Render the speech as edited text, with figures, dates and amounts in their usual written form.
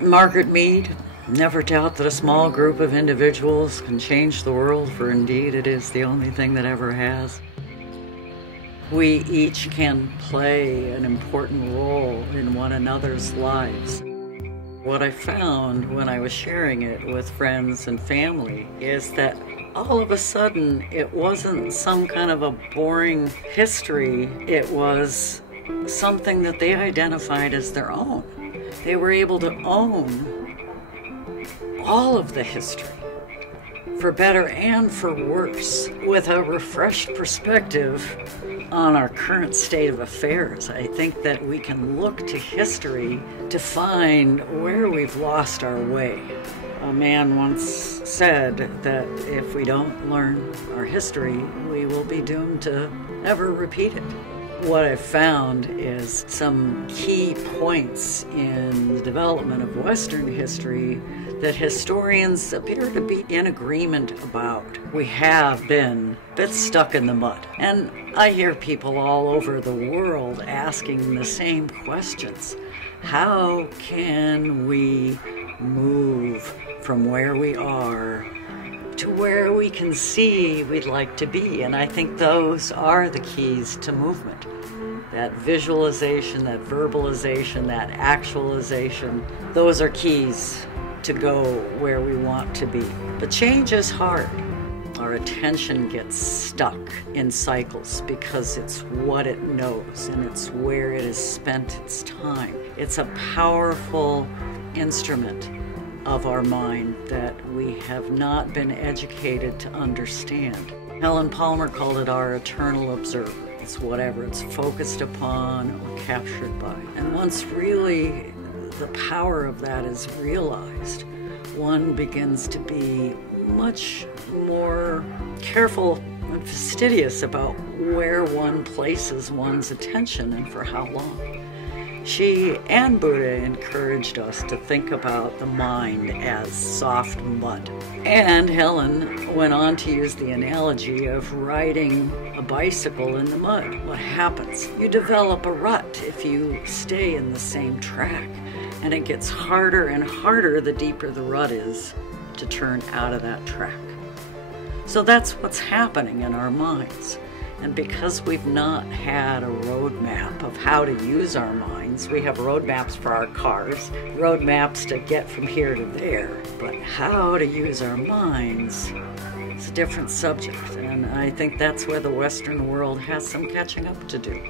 Margaret Mead, never doubt that a small group of individuals can change the world, for indeed it is the only thing that ever has. We each can play an important role in one another's lives. What I found when I was sharing it with friends and family is that all of a sudden it wasn't some kind of a boring history, it was something that they identified as their own. They were able to own all of the history, for better and for worse, with a refreshed perspective on our current state of affairs. I think that we can look to history to find where we've lost our way. A man once said that if we don't learn our history, we will be doomed to never repeat it. What I've found is some key points in the development of Western history that historians appear to be in agreement about. We have been a bit stuck in the mud. And I hear people all over the world asking the same questions. How can we move from where we are to where we can see we'd like to be? And I think those are the keys to movement. That visualization, that verbalization, that actualization, those are keys to go where we want to be. But change is hard. Our attention gets stuck in cycles because it's what it knows and it's where it has spent its time. It's a powerful instrument of our mind that we have not been educated to understand. Helen Palmer called it our eternal observer. It's whatever it's focused upon or captured by. And once really the power of that is realized, one begins to be much more careful and fastidious about where one places one's attention and for how long. She and Buddha encouraged us to think about the mind as soft mud. And Helen went on to use the analogy of riding a bicycle in the mud. What happens? You develop a rut if you stay in the same track. And it gets harder and harder the deeper the rut is to turn out of that track. So that's what's happening in our minds. And because we've not had a roadmap of how to use our minds, we have roadmaps for our cars, roadmaps to get from here to there. But how to use our minds is a different subject. And I think that's where the Western world has some catching up to do.